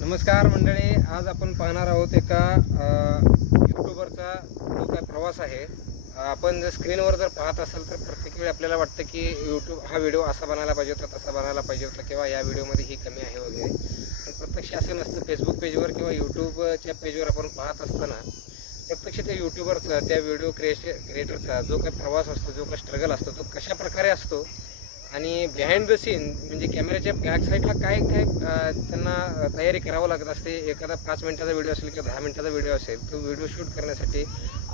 नमस्कार मंडळी आज आपण पाहणार आहोत एका युट्यूबरचा जो काय प्रवास आहे आपण जर स्क्रीनवर जर पाहत असाल तर प्रत्येक वेळी आपल्याला वाटतं की यूट्यूब हा व्हिडिओ असा बनायला पाहिजे होता तसा बनायला पाहिजे होता किंवा या व्हिडिओमध्ये ही कमी आहे वगैरे. पण प्रत्यक्ष असं नसतं फेसबुक पेजवर किंवा यूट्यूबच्या पेजवर आपण पाहत असताना प्रत्यक्ष त्या यूट्यूबरचा त्या व्हिडिओ क्रिएश क्रिएटरचा जो काही प्रवास असतो जो काही स्ट्रगल असतो तो कशा प्रकारे असतो आणि बिहाइंड द सीन म्हणजे कॅमेऱ्याच्या बॅक साईडला काय काय त्यांना तयारी करावं लागत असते? एखादा पाच मिनिटाचा व्हिडिओ असेल किंवा दहा मिनिटाचा व्हिडिओ असेल तो व्हिडिओ शूट करण्यासाठी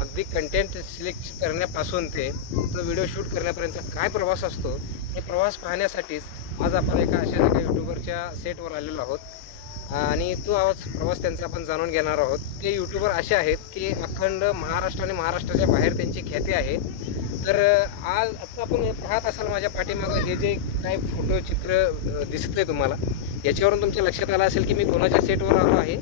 अगदी कंटेंट सिलेक्ट करण्यापासून ते तो व्हिडिओ शूट करण्यापर्यंत काय प्रवास असतो हे प्रवास पाहण्यासाठीच आज आपण एका अशा एका यूट्यूबरच्या सेटवर आलेलो आहोत. आणि तो आवाज प्रवास त्यांचा आपण जाणून घेणार आहोत. ते यूट्यूबर असे आहेत की अखंड महाराष्ट्र आणि महाराष्ट्राच्या बाहेर त्यांची ख्याती आहे. तर आज आता आपण पाहत असाल माझ्या पाठीमागं हे जे काय फोटो चित्र दिसतंय तुम्हाला याच्यावरून तुमच्या लक्षात आलं असेल की मी कोणाच्या सेटवर आलो आहे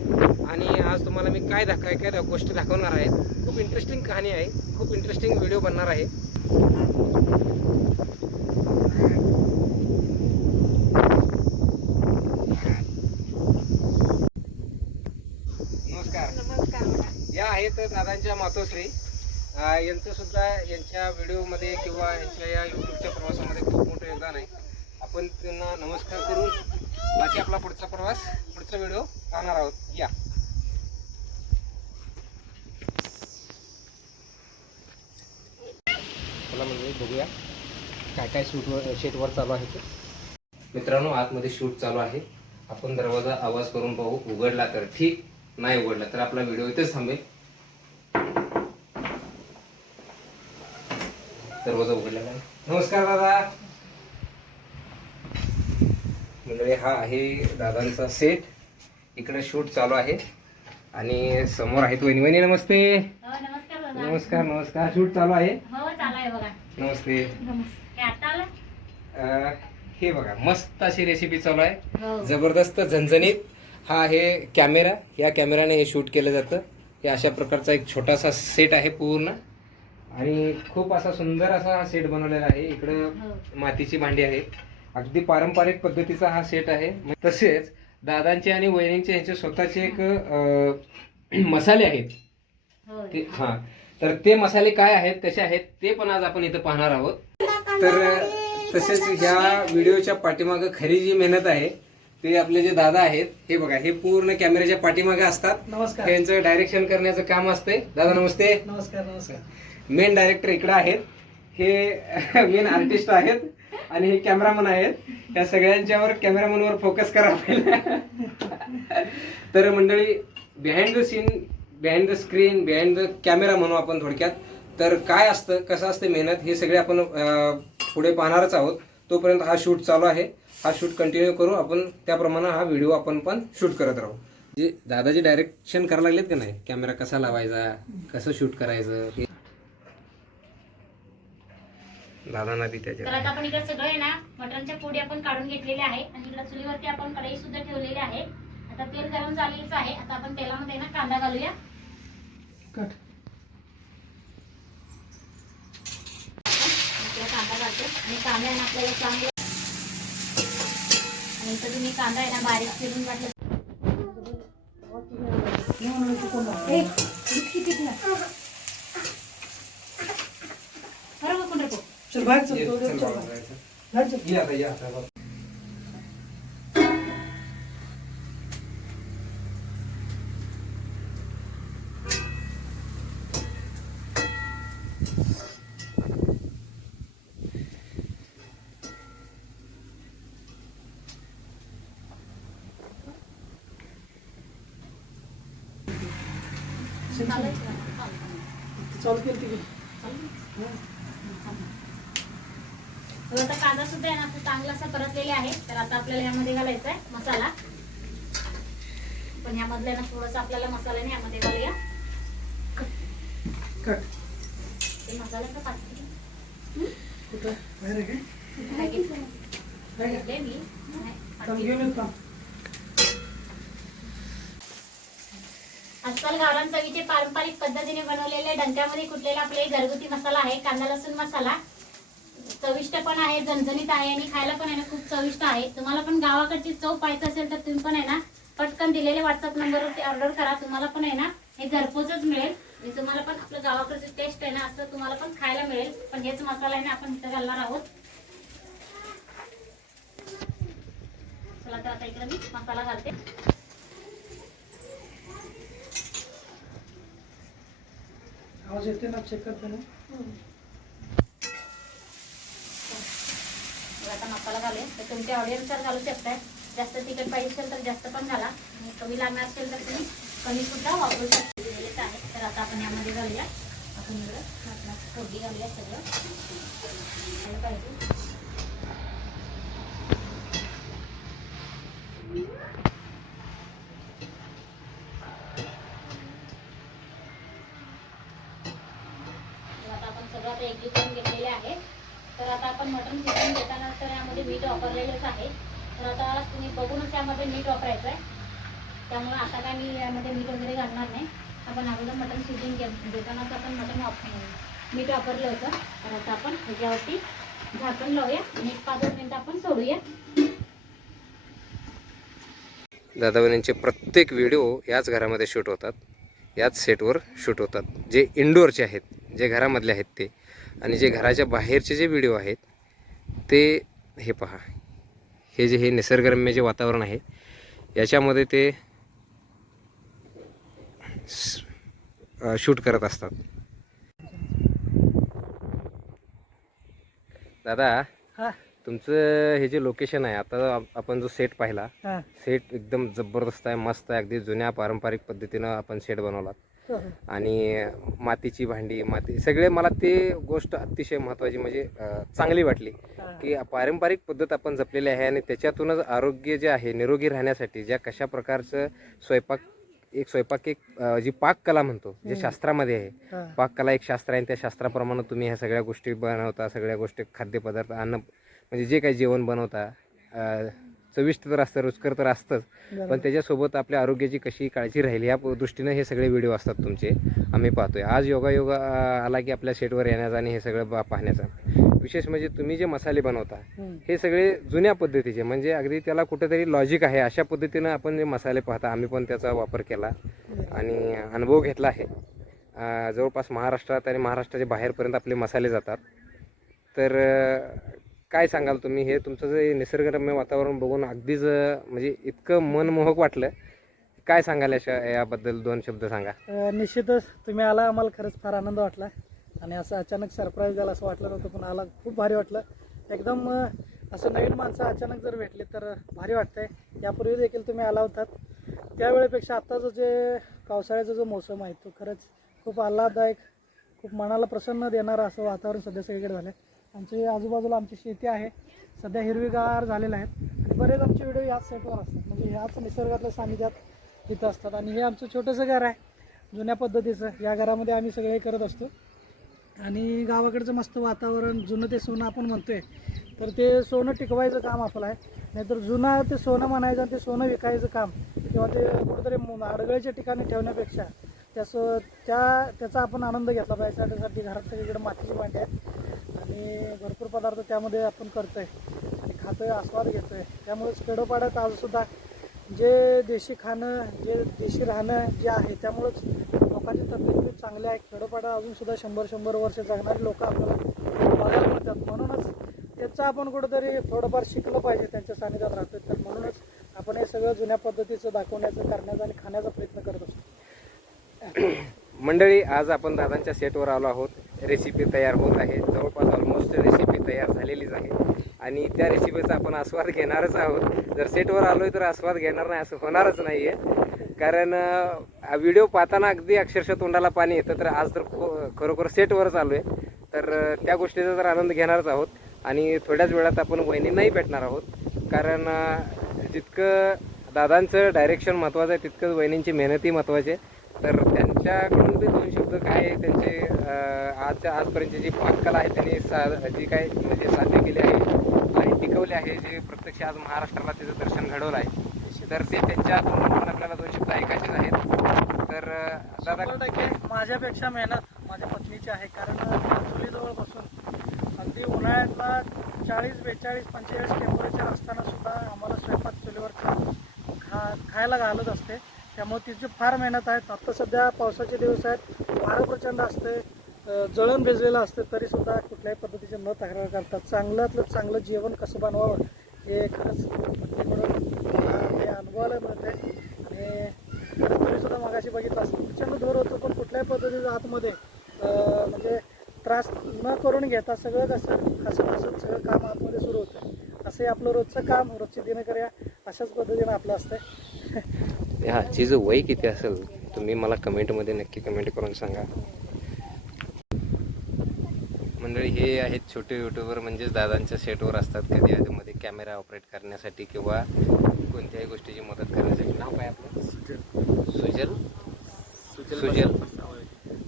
आणि आज तुम्हाला मी काय दाख काय गोष्टी दाखवणार आहे. खूप इंटरेस्टिंग कहाणी आहे. खूप इंटरेस्टिंग व्हिडिओ बनणार आहे. नमस्कार. नमस्कार या आहेत दादांच्या मातोश्री. यांचं सुद्धा यांच्या व्हिडिओमध्ये किंवा यांच्या या युट्यूबच्या प्रवासामध्ये खूप मोठं योगदान आहे. आपण त्यांना नमस्कार करून बाकी आपला पुढचा प्रवास पुढचा व्हिडिओ पाहणार आहोत. या. चला म्हणजे बघूया. काय काय शूटवर शेटवर चालू आहे ते. मित्रांनो आतमध्ये शूट चालू आहे. आपण दरवाजा आवाज करून पाहू. उघडला तर ठीक नाही उघडला तर आपला व्हिडिओ इथेच थांबेल. दरवाजा उघडलेला आहे. नमस्कार दादा. म्हणजे हा आहे दादांचा सेट इकडे शूट चालू आहे. आणि समोर आहेत वहिनी वहिनी नमस्ते. हो नमस्कार नमस्कार नमस्कार. शूट चालू आहे? हो नमस्ते. अं, हे बघा मस्त अशी रेसिपी चालू आहे. हो. जबरदस्त झणझणीत हा आहे कॅमेरा या कॅमेराने हे शूट केलं जातं. हे अशा प्रकारचा एक छोटासा सेट आहे पूर्ण. आणि खूप असा सुंदर असा हा सेट बनवलेला आहे. इकडं हो. मातीची भांडी आहेत. अगदी पारंपरिक पद्धतीचा हा सेट आहे. तसेच दादांचे आणि वहिनींचे ह्याचे स्वतःचे एक अं, मसाले आहेत. हो. ते हा. तर ते मसाले काय आहेत कसे आहेत ते पण आज आपण इथं पाहणार आहोत. तर तसेच ह्या व्हिडिओच्या पाठीमागं खरी जी मेहनत आहे ते आपले जे दादा आहेत हे बघा हे पूर्ण कॅमेऱ्याच्या पाठीमागे असतात. नमस्कार. यांचं डायरेक्शन करण्याचं काम असते दादा नमस्ते. नमस्कार नमस्कार. मेन डायरेक्टर इकडे आहेत. हे मेन आर्टिस्ट आहेत आणि हे कॅमेरामन आहेत. या सगळ्यांच्यावर कॅमेरामनवर फोकस करा पहिला. तर मंडळी behind the scene behind the screen behind the camera म्हणू आपण थोडक्यात. तर काय असतं कसं असतं मेहनत हे सगळे आपण पुढे पाहणारच आहोत. तोपर्यंत हा शूट चालू आहे. हा शूट कंटिन्यू करू. आपण त्याप्रमाणे हा व्हिडिओ आपण पण शूट करत राहू. जे दादाजी डायरेक्शन करायला लागलेत का नाही? कॅमेरा कसा लावायचा? कसं शूट करायचं? हे दादांना बी तर त्याच्या आता आपण इकडे सगळं आहे ना मटणच्या पोडी आपण काढून घेतलेले आहे आणि इकडे चुलीवरती आपण कढई सुद्धा ठेवलेली आहे. आता तेल गरम झालेलंच आहे. आता आपण तेलामध्ये ना कांदा घालूया. कट. इकडे कांदा घालतो आणि कांदा आहे ना आपल्याला चांगलं. आणि इथं तुम्ही कांदा आहे ना बारीक चिरून घातलं. बरोबर चल बाहेर चल तो चल बाहेर. बाहेर चल ये आता, ये आता, बाबा. चल, चल. चालू केलं तिकडे तर आता कांदा सुद्धा आहे ना तो चांगला असा परतलेले आहे. तर आता आपल्याला यामध्ये घालायचा आहे मसाला. पण ह्यामधल्या ना थोडस आपल्याला मसाल्याने यामध्ये घालूया. कट ते मसाल्याचं पाकिट मी. आजकाल गावरान चवीचे पारंपरिक पद्धतीने बनवलेले डंक्यामध्ये कुटलेला आपला घरगुती मसाला आहे? कांदा लसूण मसाला. चविष्ट पण आहे झणझणीत आहे आणि खायला पण आहे ना खूप चविष्ट आहे. तुम्हाला पण गावाकडची चव पाहायचं असेल तर तुम्ही पण आहे ना पटकन दिलेल्या व्हॉट्सअप नंबरवरती ऑर्डर करा. तुम्हाला पण आहे ना हे घरपोचच मिळेल. आणि तुम्हाला पण आपलं गावाकडची टेस्ट आहे ना असं तुम्हाला पण खायला मिळेल. पण हेच मसाला आहे ना आपण इथं घालणार आहोत. चला तर आता इकडे मी मसाला घालते. आवाज येते ना चेक करते ना मग आता मसाला घालेल तर तुमच्या आवडीनुसार घालू शकताय. जास्त तिखट पाहिजे असेल तर जास्त पण घाला. आणि कमी लागणार असेल तर तुम्ही कमी सुद्धा वापरू शकता. दिलेलेच आहे तर आता आपण यामध्ये घालूया. आपण इकडं मटणाची घालूया सगळं. पाहिजे तर आता आपण सगळं आता एकजीव करून घेतलेले आहे तर आता आपण मटण शिजवून घेताना तर यामध्ये मीठ वापरलेलंच आहे. तर आता तुम्ही बघूनच यामध्ये मीठ वापरायचं आहे त्यामुळे आता काय मी यामध्ये मीठ वगैरे घालणार नाही. आपण अगोदर मटण शिजून घे घेतानाच आपण मटण वाप मीठ वापरलं होतं. तर आता आपण ह्याच्यावरती झाकण लावूया आणि एक पाच दोन आपण सोडूया. दादावणींचे प्रत्येक व्हिडिओ याच घरामध्ये शूट होतात. याच सेटवर शूट होतात. जे इंडोअरचे आहेत जे घरामधले आहेत ते. आणि जे घराच्या बाहेरचे जे व्हिडिओ आहेत ते हे पहा. हे जे हे निसर्गरम्य जे वातावरण आहे याच्यामध्ये ते शूट करत असतात. दादा हा. तुमचं हे जे लोकेशन आहे आता आप- आपण जो सेट पाहिला हा. सेट एकदम जबरदस्त आहे मस्त आहे. अगदी जुन्या पारंपरिक पद्धतीनं आपण सेट बनवला. आणि मातीची भांडी माती सगळे मला ते गोष्ट अतिशय महत्त्वाची म्हणजे चांगली वाटली. की पारंपरिक पद्धत आपण जपलेली आहे आणि त्याच्यातूनच आरोग्य जे आहे निरोगी राहण्यासाठी ज्या कशा प्रकारचं स्वयंपाक एक स्वयंपाक एक जी पाककला म्हणतो जे. शास्त्रामध्ये आहे. पाककला एक शास्त्र आहे आणि त्या शास्त्राप्रमाणे तुम्ही ह्या सगळ्या गोष्टी बनवता सगळ्या गोष्टी खाद्यपदार्थ अन्न म्हणजे जे काही जेवण बनवता चविष्ट तर असतं रुचकर तर असतंच. पण. त्याच्यासोबत आपल्या आरोग्याची कशी काळजी राहील या दृष्टीनं हे सगळे व्हिडिओ असतात तुमचे आम्ही पाहतोय. आज योगायोग आला की आपल्या सेटवर येण्याचा आणि हे सगळं बा- पाहण्याचा. विशेष म्हणजे तुम्ही जे मसाले बनवता. हे सगळे जुन्या पद्धतीचे म्हणजे अगदी त्याला कुठेतरी लॉजिक आहे अशा पद्धतीनं आपण जे मसाले पाहता आम्ही पण त्याचा वापर केला आणि अनुभव घेतला आहे. जवळपास महाराष्ट्रात आणि महाराष्ट्राच्या बाहेरपर्यंत आपले मसाले जातात. तर काय सांगाल तुम्ही? हे तुमचं जे निसर्गरम्य वातावरण बघून अगदीच म्हणजे इतकं मनमोहक वाटलं. काय सांगाल याच्या याबद्दल दोन शब्द सांगा. अ, निश्चितच तुम्ही आला आम्हाला खरंच फार आनंद वाटला. आणि असं अचानक सरप्राईज द्याल असं वाटलं नव्हतं पण आला खूप भारी वाटलं. एकदम अ, असं नवीन माणसं अचानक जर भेटली तर भारी वाटतंय. यापूर्वी देखील तुम्ही आला होतात. त्यावेळेपेक्षा आत्ताचं जे पावसाळ्याचा जो मोसम आहे तो खरंच खूप आल्हाददायक खूप मनाला प्रसन्न देणारं असं वातावरण सध्या सगळीकडे झालं आहे आमची आजूबाजूला आमची शेती आहे. सध्या हिरवीगार झालेलं आहेत. आणि बरेच आमचे व्हिडिओ याच सेटवर असतात. म्हणजे ह्याच निसर्गातल्या सानिध्यात इथं असतात. आणि हे आमचं छोटंसं घर आहे. जुन्या पद्धतीचं. या घरामध्ये आम्ही सगळे करत असतो. आणि गावाकडचं मस्त वातावरण जुनं ते सोनं आपण म्हणतोय. तर ते सोनं टिकवायचं काम आपलं आहे. नाहीतर जुनं ते सोनं म्हणायचं आणि ते सोनं विकायचं काम किंवा ते कुठंतरी आडगळीच्या अडगळीच्या ठिकाणी ठेवण्यापेक्षा त्याचं त्या त्याचा आपण आनंद घेतला पाहिजे. त्यासाठी घरात सगळीकडे मातीची भांडी आहेत. आणि भरपूर पदार्थ त्यामध्ये आपण करतो आहे आणि खातो आहे आस्वाद घेतो आहे त्यामुळेच खेडोपाड्यात आजसुद्धा जे देशी खाणं जे देशी राहणं जे आहे त्यामुळंच लोकांची तब्येत खूप चांगली आहे. खेडोपाड्यात अजूनसुद्धा शंभर शंभर वर्ष जगणारी लोक आपल्याला बघायला मिळतात. म्हणूनच त्याचं आपण कुठंतरी थोडंफार शिकलं पाहिजे. त्यांच्या सानिध्यात राहतो तर म्हणूनच आपण हे सगळं जुन्या पद्धतीचं दाखवण्याचं करण्याचा आणि खाण्याचा प्रयत्न करत असतो. मंडळी आज आपण दादांच्या सेटवर आलो आहोत. रेसिपी तयार होत आहे. जवळपास ऑलमोस्ट रेसिपी तयार झालेलीच आहे. आणि त्या रेसिपीचा आपण आस्वाद घेणारच आहोत. जर सेटवर आलोय तर आस्वाद घेणार नाही असं होणारच नाही आहे कारण व्हिडिओ पाहताना अगदी अक्षरशः तोंडाला पाणी येतं तर आज तर खरोखर सेटवरच आलो आहे तर त्या गोष्टीचा तर आनंद घेणारच आहोत. आणि थोड्याच वेळात आपण वहिनींनाही भेटणार आहोत. कारण जितकं दादांचं डायरेक्शन महत्त्वाचं आहे तितकंच वहिनींची मेहनतही महत्त्वाची आहे. तर त्यांच्याकडून ते दोन शब्द काय आहे, त्यांचे आज आजच्या आजपर्यंतची जी पाककला आहे त्यांनी सा जी काय म्हणजे साध्य केली आहे आणि टिकवली आहे जे प्रत्यक्ष आज महाराष्ट्राला त्याचं दर्शन घडवलं आहे तर ते त्यांच्या तोंडून पण आपल्याला दोन शब्द ऐकायचेच आहेत. तर दादा टक्के माझ्यापेक्षा मेहनत माझ्या पत्नीची आहे कारण चुलीजवळ बसून अगदी उन्हाळ्यातला चाळीस बेचाळीस पंचेचाळीस टेम्परेचर असताना सुद्धा आम्हाला स्वयंपाक चुलीवर खा खायला घालत असते. त्यामुळे तिची फार मेहनत आहे. आत्ता सध्या पावसाचे दिवस आहेत. वारं प्रचंड असते. जळण भिजलेलं असते तरीसुद्धा कुठल्याही पद्धतीचे न तक्रार करतात चांगल्यातलं चांगलं जेवण कसं बनवावं हे खरंच पत्नीकडून हे अनुभवायला मिळते म्हणजे, आणि तुम्ही सुद्धा मागाशी बघितलं असं प्रचंड धोर होतं पण कुठल्याही पद्धतीचं आतमध्ये म्हणजे त्रास न करून घेता सगळं कसं कसं कसं सगळं काम आतमध्ये सुरू होतं. असंही आपलं रोजचं काम रोजची दिनकर्या अशाच पद्धतीनं आपलं असतं आजीचं वय किती असेल तुम्ही मला कमेंटमध्ये नक्की कमेंट करून सांगा. मंडळी हे आहेत छोटे युट्यूबर म्हणजेच दादांच्या सेटवर असतात कधी आधीमध्ये कॅमेरा ऑपरेट करण्यासाठी किंवा कोणत्याही गोष्टीची मदत करण्यासाठी. नाव काय आपलं? सुजल. सुजल?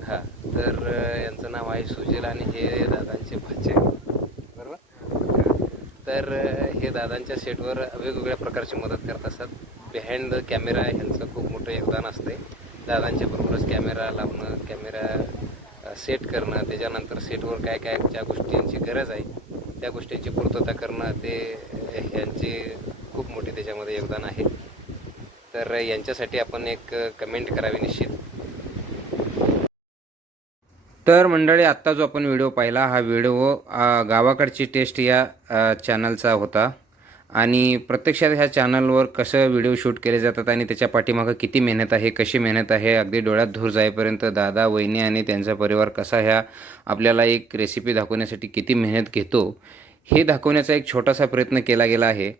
हां तर यांचं नाव आहे सुजल आणि हे दादांचे भाचे बरोबर? तर हे दादांच्या सेटवर वेगवेगळ्या प्रकारची मदत करत असतात. बिहाइंड द कॅमेरा ह्यांचं खूप मोठं योगदान असते. दादांच्या बरोबरच कॅमेरा लावणं कॅमेरा सेट करणं त्याच्यानंतर सेटवर काय काय ज्या गोष्टींची गरज आहे त्या गोष्टींची पूर्तता करणं ते ह्यांचे खूप मोठे त्याच्यामध्ये योगदान आहे. तर यांच्यासाठी आपण एक कमेंट करावी निश्चित. तर मंडळी आत्ता जो आपण व्हिडिओ पाहिला हा व्हिडिओ गावाकडची टेस्ट या चॅनलचा होता. आणि प्रत्यक्षात ह्या चॅनलवर कसं व्हिडिओ शूट केले जातात आणि त्याच्या पाठीमागं किती मेहनत आहे कशी मेहनत आहे अगदी डोळ्यात धूर जाईपर्यंत दादा वहिनी आणि त्यांचा परिवार कसा ह्या आपल्याला एक रेसिपी दाखवण्यासाठी किती मेहनत घेतो हे दाखवण्याचा एक छोटासा प्रयत्न केला गेला आहे.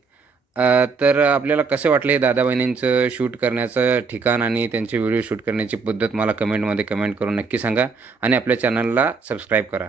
तर आपल्याला कसं वाटलं हे दादा बहिणींचं शूट करण्याचं ठिकाण आणि त्यांचे व्हिडिओ शूट करण्याची पद्धत मला कमेंटमध्ये कमेंट करून नक्की सांगा आणि आपल्या चॅनलला सबस्क्राईब करा.